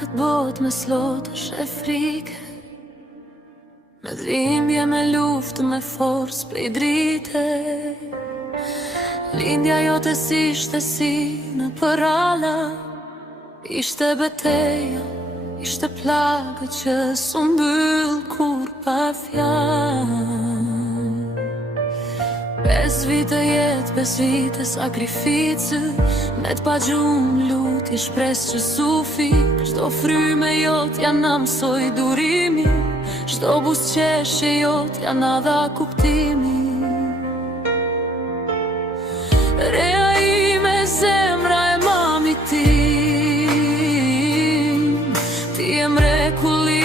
këtë bot me slotësh e frike, me dhimbje, me luftë, me forcë prej drite. Lindja jote s'ishte si në përralla, ishte beteja, ishte plagë që s'u mbyll kur pa fjalë. 5 vite jetë, 5 vite sakrificë, me t'pa gjumë lutje shpresë që sufi. Çdo fryme jot janë mësoj durimi, çdo buzëqeshje jot janë dha kuptimi. Reja ime, zemra e mamit tim, ti e mrekulli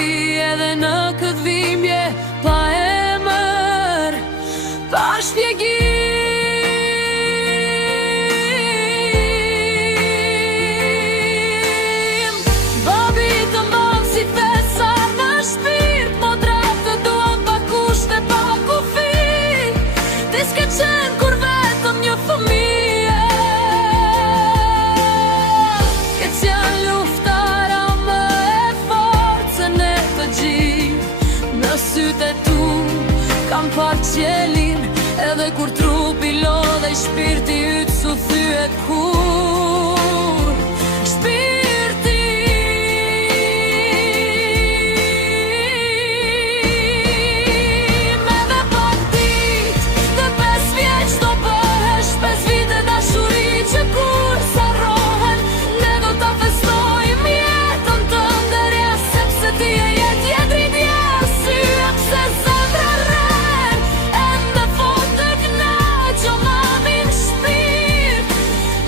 edhe në këtë dhimbje pa emër, pa shpjegim. Babi të mban si fesa në shpirt, po drejt të duan pa kushte, pa kufi. Ti s'ke qenë kur vetëm një fëmije, ke qenë luftara më e fortë se ne të gjithë. Në sytë e tu kam parë qelin, edhe kur trupi lodhe i shpirti yt s'u thyet kur. Shpirti me dhe pak dit, dhe 5 vjeç do bëhesh, 5 vite dashuri që kur s'harrohen. Ne do ta festojmë jetën tënde re, sepse ti e jetë jetëritje, arsye pse zemra rren. Ende fort të knaqo mamin shpirt,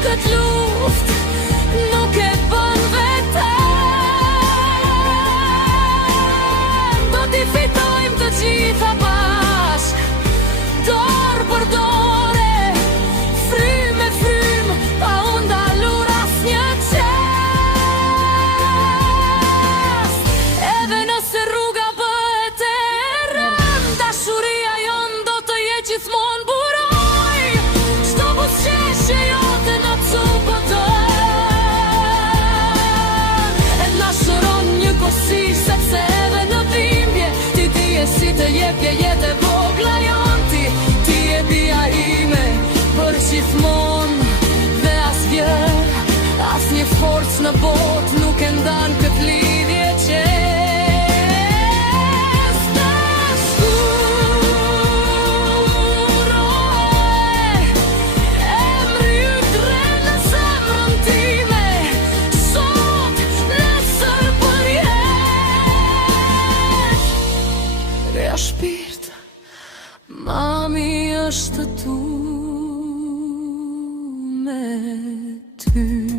kët luft nuk e bën veten. Do t'i fitojmë të gjitha bashk, dorë për dore, frymë me frymë, pa u ndalur asnjë qast. Edhe nëse rruga bëhet e rëndë, dashuria jon do të jetë gjithmonë buroj. Çdo buzëqeshje jote në cupëton, e na shëron një kosi, sepse edhe në dhimbje ti dije si të jepje jetë e vogla jon ti. Ti e bia ime për gjithmonë, dhe asnjë forcë në botë nuk e ndan këtë lidhje që s'ta shkuroj. Emri yt rren në zemrën time, sot, nesër, përjesh. Reja shpirt, mami është tu me ty.